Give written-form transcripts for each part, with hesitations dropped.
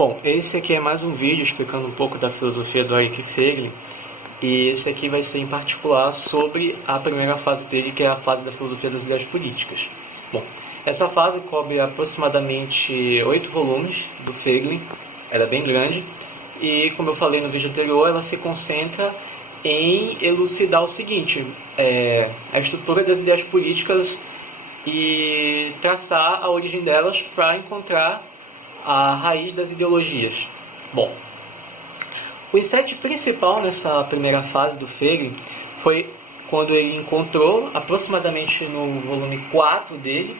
Bom, esse aqui é mais um vídeo explicando um pouco da filosofia do Eric Feiglin, e esse aqui vai ser em particular sobre a primeira fase dele, que é a fase da filosofia das ideias políticas. Bom, essa fase cobre aproximadamente 8 volumes do Feiglin, ela é bem grande, e como eu falei no vídeo anterior, ela se concentra em elucidar o seguinte, a estrutura das ideias políticas e traçar a origem delas para encontrar a raiz das ideologias. Bom, o insight principal nessa primeira fase do Feiglin foi quando ele encontrou, aproximadamente no volume 4 dele,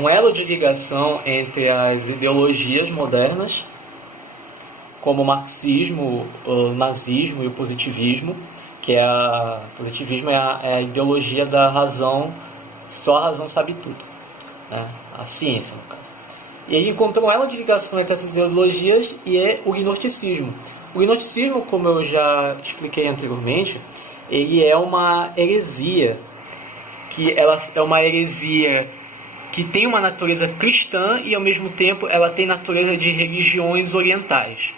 um elo de ligação entre as ideologias modernas, como o marxismo, o nazismo e o positivismo, que o positivismo é a ideologia da razão, só a razão sabe tudo, né? A ciência, no caso. E ele encontrou um elo de ligação entre essas ideologias e é o gnosticismo. O gnosticismo, como eu já expliquei anteriormente, ele é uma heresia, que ela é uma heresia que tem uma natureza cristã e ao mesmo tempo ela tem natureza de religiões orientais.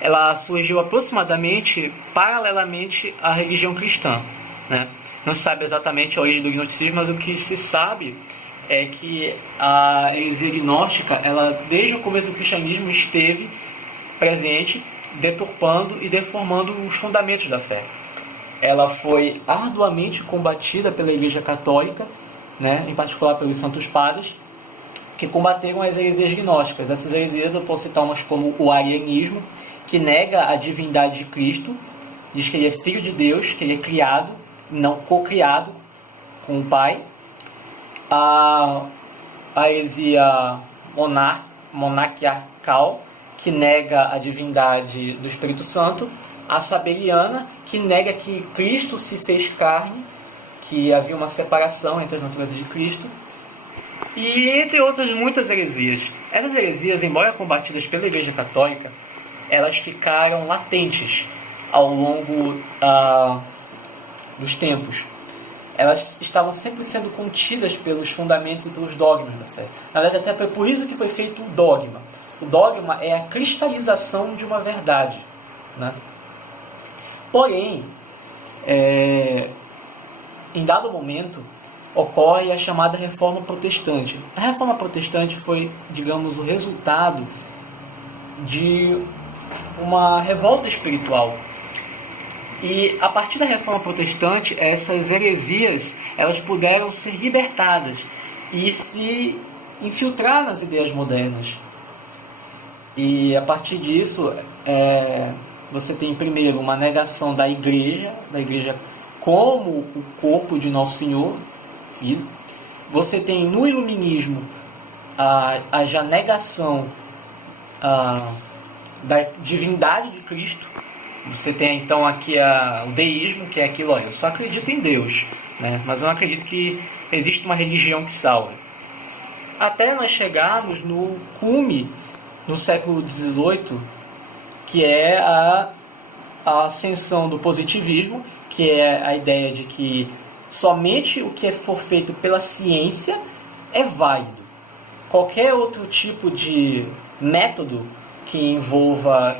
Ela surgiu aproximadamente paralelamente à religião cristã, né? Não se sabe exatamente a origem do gnosticismo, mas o que se sabe é que a heresia gnóstica, ela desde o começo do cristianismo esteve presente, deturpando e deformando os fundamentos da fé. Ela foi arduamente combatida pela Igreja Católica, né, em particular pelos santos padres, que combateram as heresias gnósticas. Essas heresias eu posso citar umas como o arianismo, que nega a divindade de Cristo, diz que ele é filho de Deus, que ele é criado, não co-criado com o Pai. A heresia monarquical, que nega a divindade do Espírito Santo. A sabeliana, que nega que Cristo se fez carne, que havia uma separação entre as naturezas de Cristo, e entre outras muitas heresias. Essas heresias, embora combatidas pela Igreja Católica, elas ficaram latentes ao longo dos tempos. Elas estavam sempre sendo contidas pelos fundamentos e pelos dogmas da fé. Na verdade, até foi por isso que foi feito o dogma. O dogma é a cristalização de uma verdade, né? Porém, em dado momento, ocorre a chamada Reforma Protestante. A Reforma Protestante foi, digamos, o resultado de uma revolta espiritual. E a partir da Reforma Protestante, essas heresias elas puderam ser libertadas e se infiltrar nas ideias modernas. E a partir disso, você tem primeiro uma negação da igreja como o corpo de Nosso Senhor, Filho. Você tem no iluminismo a já negação da divindade de Cristo. Você tem então aqui o deísmo, que é aquilo, olha, eu só acredito em Deus, né? Mas eu não acredito que existe uma religião que salve. Até nós chegarmos no cume, no século XVIII, que é a ascensão do positivismo, que é a ideia de que somente o que for feito pela ciência é válido. Qualquer outro tipo de método que envolva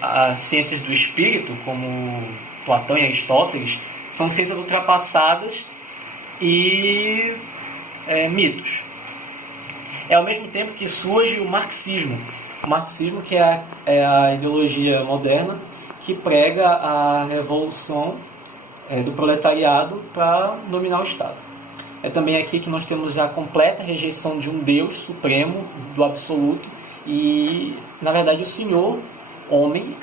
as ciências do espírito, como Platão e Aristóteles, são ciências ultrapassadas e mitos. É ao mesmo tempo que surge o marxismo. O marxismo, que é a ideologia moderna que prega a revolução do proletariado para dominar o Estado. É também aqui que nós temos a completa rejeição de um Deus supremo, do absoluto, e, na verdade, o Senhor, homem,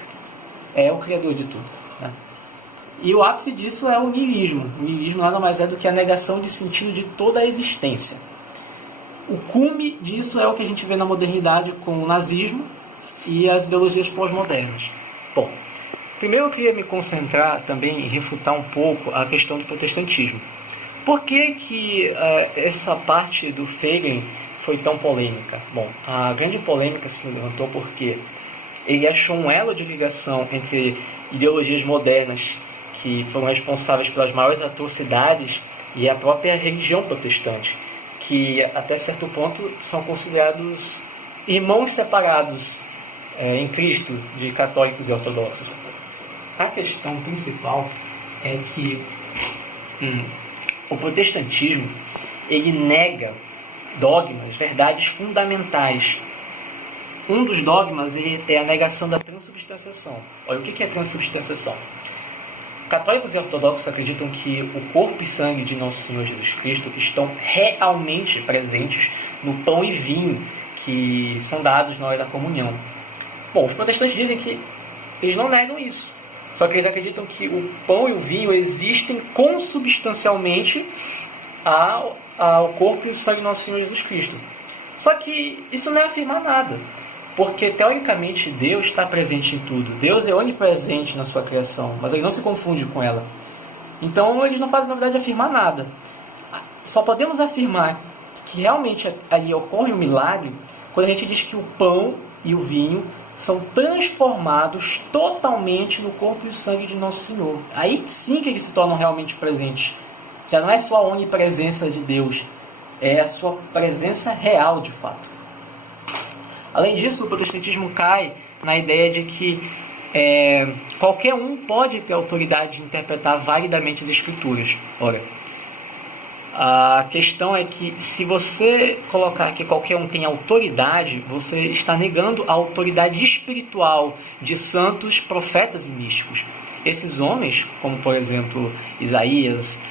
é o Criador de tudo, né? E o ápice disso é o niilismo. O niilismo nada mais é do que a negação de sentido de toda a existência. O cume disso é o que a gente vê na modernidade com o nazismo e as ideologias pós-modernas. Bom, primeiro eu queria me concentrar também em refutar um pouco a questão do protestantismo. Por que essa parte do Feiglin foi tão polêmica? Bom, a grande polêmica se levantou porque ele achou um elo de ligação entre ideologias modernas que foram responsáveis pelas maiores atrocidades e a própria religião protestante. que até certo ponto são considerados irmãos separados em Cristo de católicos e ortodoxos. A questão principal é que o protestantismo ele nega dogmas, verdades fundamentais. Um dos dogmas é a negação da transubstanciação. Olha, o que é transubstanciação? Católicos e ortodoxos acreditam que o corpo e sangue de Nosso Senhor Jesus Cristo estão realmente presentes no pão e vinho que são dados na hora da comunhão. Bom, os protestantes dizem que eles não negam isso. Só que eles acreditam que o pão e o vinho existem consubstancialmente ao corpo e o sangue de Nosso Senhor Jesus Cristo. Só que isso não é afirmar nada. Porque, teoricamente, Deus está presente em tudo. Deus é onipresente na sua criação, mas ele não se confunde com ela. Então, eles não fazem, na verdade, afirmar nada. Só podemos afirmar que realmente ali ocorre um milagre quando a gente diz que o pão e o vinho são transformados totalmente no corpo e o sangue de Nosso Senhor. Aí sim que eles se tornam realmente presentes. Já não é só a onipresença de Deus, é a sua presença real, de fato. Além disso, o protestantismo cai na ideia de que qualquer um pode ter autoridade de interpretar validamente as Escrituras. Ora, a questão é que se você colocar que qualquer um tem autoridade, você está negando a autoridade espiritual de santos, profetas e místicos. Esses homens, como por exemplo Isaías,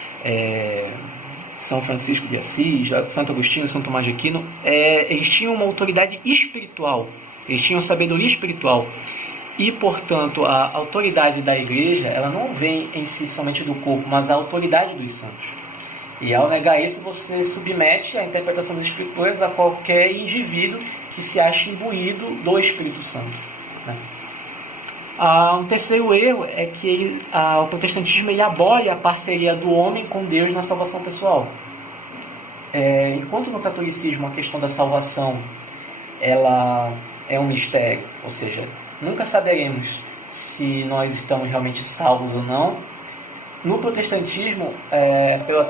São Francisco de Assis, Santo Agostinho, São Tomás de Aquino, eles tinham uma autoridade espiritual, eles tinham sabedoria espiritual. E, portanto, a autoridade da igreja ela não vem em si somente do corpo, mas a autoridade dos santos. E ao negar isso, você submete a interpretação das Escrituras a qualquer indivíduo que se ache imbuído do Espírito Santo. Um terceiro erro é que o protestantismo ele abole a parceria do homem com Deus na salvação pessoal. Enquanto no catolicismo a questão da salvação ela é um mistério, ou seja, nunca saberemos se nós estamos realmente salvos ou não, no protestantismo, pela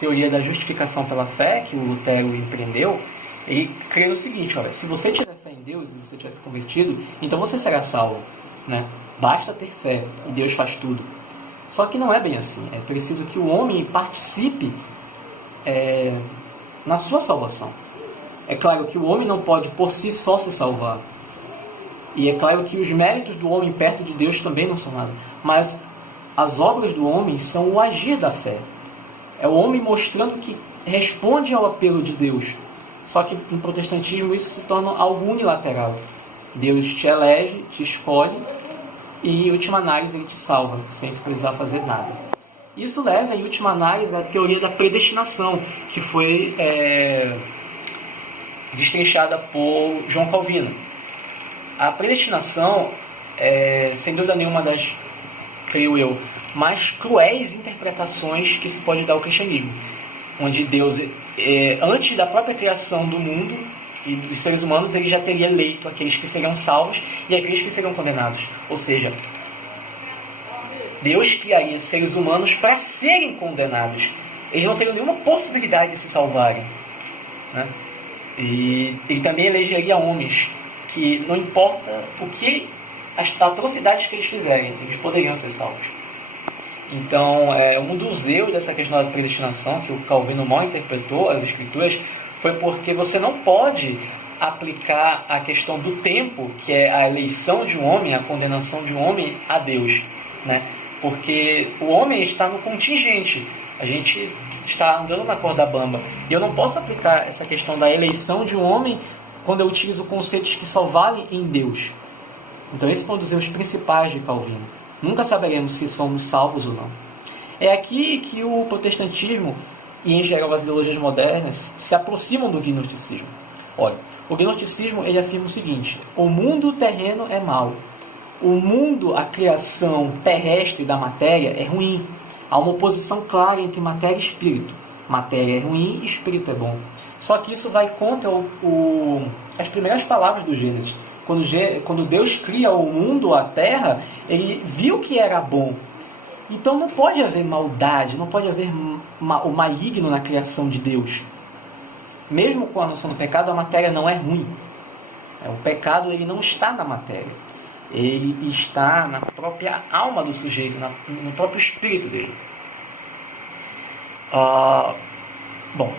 teoria da justificação pela fé que o Lutero empreendeu, ele crê no seguinte: olha, se você tiver fé em Deus e você tiver se convertido, então você será salvo. Basta ter fé e Deus faz tudo. Só que não é bem assim. É preciso que o homem participe na sua salvação. É claro que o homem não pode por si só se salvar. E é claro que os méritos do homem perto de Deus também não são nada. Mas as obras do homem são o agir da fé. É o homem mostrando que responde ao apelo de Deus. Só que no protestantismo isso se torna algo unilateral. Deus te elege, te escolhe e, em última análise, ele te salva, sem tu precisar fazer nada. Isso leva, em última análise, à teoria da predestinação, que foi destrinchada por João Calvino. A predestinação é, sem dúvida nenhuma, das, creio eu, mais cruéis interpretações que se pode dar ao cristianismo, onde Deus, antes da própria criação do mundo e dos seres humanos, ele já teria eleito aqueles que seriam salvos e aqueles que seriam condenados. Ou seja, Deus criaria seres humanos para serem condenados. Eles não teriam nenhuma possibilidade de se salvarem, né? E ele também elegeria homens que, não importa o que, as atrocidades que eles fizerem, eles poderiam ser salvos. Então, um dos erros dessa questão da predestinação, que o Calvino mal interpretou as Escrituras, foi porque você não pode aplicar a questão do tempo, que é a eleição de um homem, a condenação de um homem, a Deus, né? Porque o homem está no contingente, a gente está andando na corda bamba, e eu não posso aplicar essa questão da eleição de um homem quando eu utilizo conceitos que só valem em Deus. Então esse foi um dos erros principais de Calvino. Nunca saberemos se somos salvos ou não. É aqui que o protestantismo e, em geral, as ideologias modernas se aproximam do gnosticismo. Olha, o gnosticismo ele afirma o seguinte: o mundo terreno é mau. O mundo, a criação terrestre da matéria é ruim. Há uma oposição clara entre matéria e espírito. Matéria é ruim e espírito é bom. Só que isso vai contra as primeiras palavras do Gênesis. Quando Deus cria o mundo, a terra, ele viu que era bom. Então não pode haver maldade, não pode haver o maligno na criação de Deus. mesmo com a noção do pecado, a matéria não é ruim. O pecado ele não está na matéria. Ele está na própria alma do sujeito, no próprio espírito dele. Bom,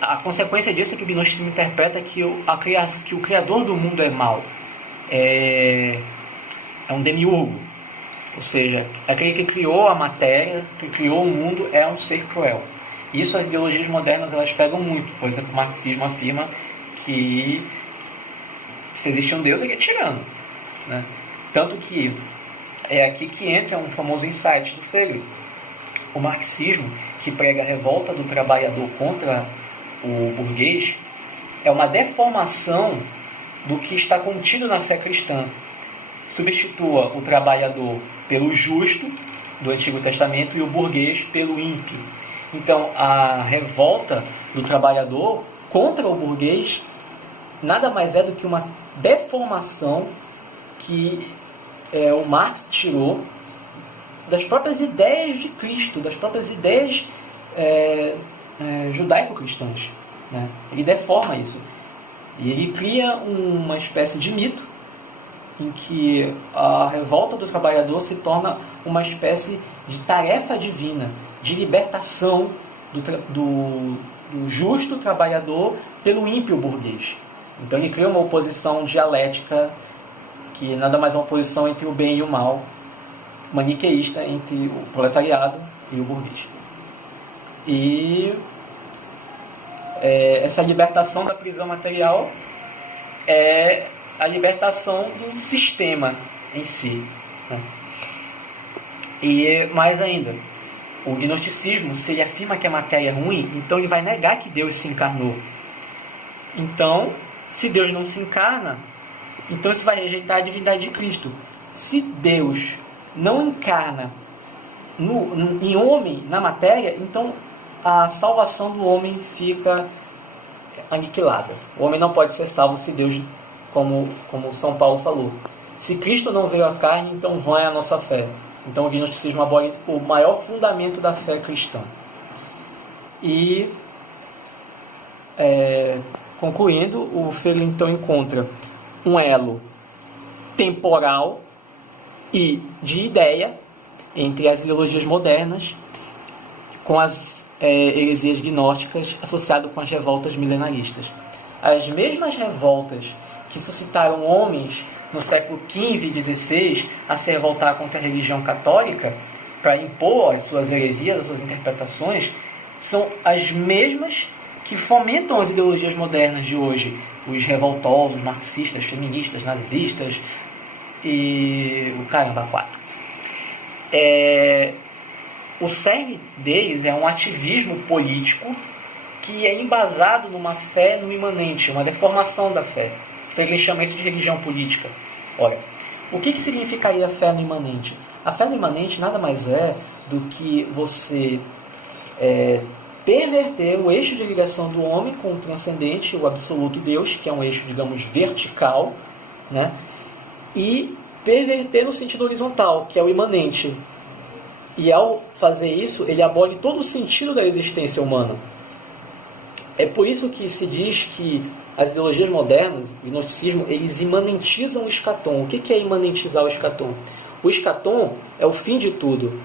a consequência disso é que o gnosticismo interpreta que o Criador do mundo é mau. É um demiurgo. Ou seja, aquele que criou a matéria, que criou o mundo, é um ser cruel. Isso as ideologias modernas elas pegam muito. Por exemplo, o marxismo afirma que se existe um Deus, ele é tirano, né? Tanto que é aqui que entra um famoso insight do Frege. O marxismo, que prega a revolta do trabalhador contra o burguês, é uma deformação do que está contido na fé cristã. Substitua o trabalhador pelo justo do Antigo Testamento e o burguês pelo ímpio. Então, a revolta do trabalhador contra o burguês nada mais é do que uma deformação que o Marx tirou das próprias ideias de Cristo, das próprias ideias judaico-cristãs, né? Ele deforma isso. E ele cria uma espécie de mito em que a revolta do trabalhador se torna uma espécie de tarefa divina, de libertação do justo trabalhador pelo ímpio burguês. Então ele cria uma oposição dialética que nada mais é uma oposição entre o bem e o mal, maniqueísta entre o proletariado e o burguês. E essa libertação da prisão material é a libertação do sistema em si, né? E mais ainda, o gnosticismo, se ele afirma que a matéria é ruim, então ele vai negar que Deus se encarnou. Então, se Deus não se encarna, então isso vai rejeitar a divindade de Cristo. Se Deus não encarna em homem, na matéria, então a salvação do homem fica aniquilada. O homem não pode ser salvo se Deus, como São Paulo falou. Se Cristo não veio à carne, então vã é a nossa fé. Então o gnosticismo abole o maior fundamento da fé cristã. E, concluindo, o Frege então encontra um elo temporal e de ideia entre as ideologias modernas com as heresias gnósticas associado com as revoltas milenaristas. As mesmas revoltas que suscitaram homens no século XV e XVI a se revoltar contra a religião católica para impor as suas heresias, as suas interpretações, são as mesmas que fomentam as ideologias modernas de hoje, os revoltosos, marxistas, feministas, nazistas e o caramba, 4. O cerne deles é um ativismo político que é embasado numa fé no imanente, uma deformação da fé. Frege chama isso de religião política. Olha, o que significaria fé no imanente? A fé no imanente nada mais é do que você perverter o eixo de ligação do homem com o transcendente, o absoluto Deus, que é um eixo, digamos, vertical, né? E perverter no sentido horizontal, que é o imanente. E ao fazer isso, ele abole todo o sentido da existência humana. É por isso que se diz que as ideologias modernas, o gnosticismo, eles imanentizam o eschaton. O que é imanentizar o eschaton? O eschaton é o fim de tudo,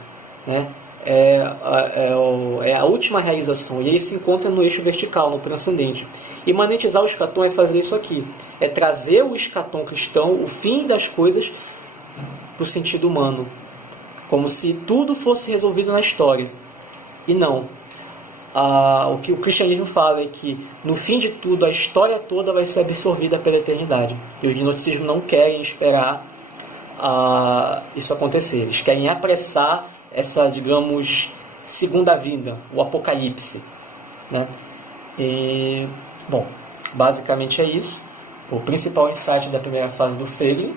né? É a última realização. E ele se encontra no eixo vertical, no transcendente. Imanentizar o eschaton é fazer isso aqui. É trazer o eschaton cristão, o fim das coisas, para o sentido humano. Como se tudo fosse resolvido na história. E não. O que o cristianismo fala é que, no fim de tudo, a história toda vai ser absorvida pela eternidade. E os gnosticismos não querem esperar isso acontecer. Eles querem apressar essa, digamos, segunda vinda, o apocalipse, né? E, bom, basicamente é isso. O principal insight da primeira fase do Frege.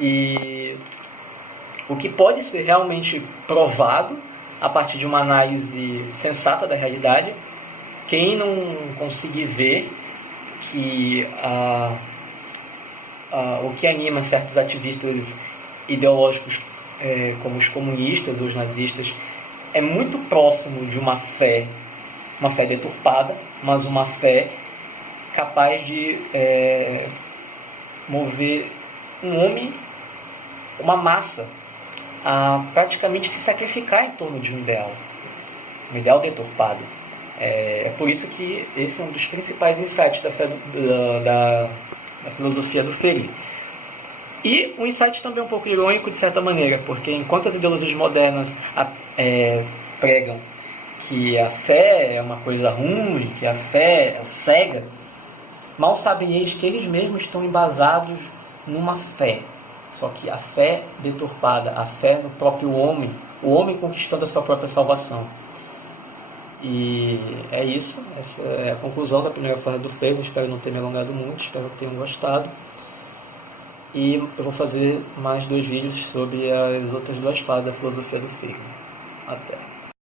E o que pode ser realmente provado a partir de uma análise sensata da realidade. Quem não conseguir ver que o que anima certos ativistas ideológicos como os comunistas ou os nazistas é muito próximo de uma fé uma fé deturpada, mas uma fé capaz de mover um homem, uma massa, a praticamente se sacrificar em torno de um ideal deturpado. É por isso que esse é um dos principais insights da fé da filosofia do Ferri. E um insight também um pouco irônico, de certa maneira, porque enquanto as ideologias modernas pregam que a fé é uma coisa ruim, que a fé é cega, mal sabem eles que eles mesmos estão embasados numa fé. Só que a fé deturpada, a fé no próprio homem, o homem conquistando a sua própria salvação. E é isso, essa é a conclusão da primeira fase do Ferri. Espero não ter me alongado muito, espero que tenham gostado. E eu vou fazer mais 2 vídeos sobre as outras 2 fases da filosofia do Ferri. Até!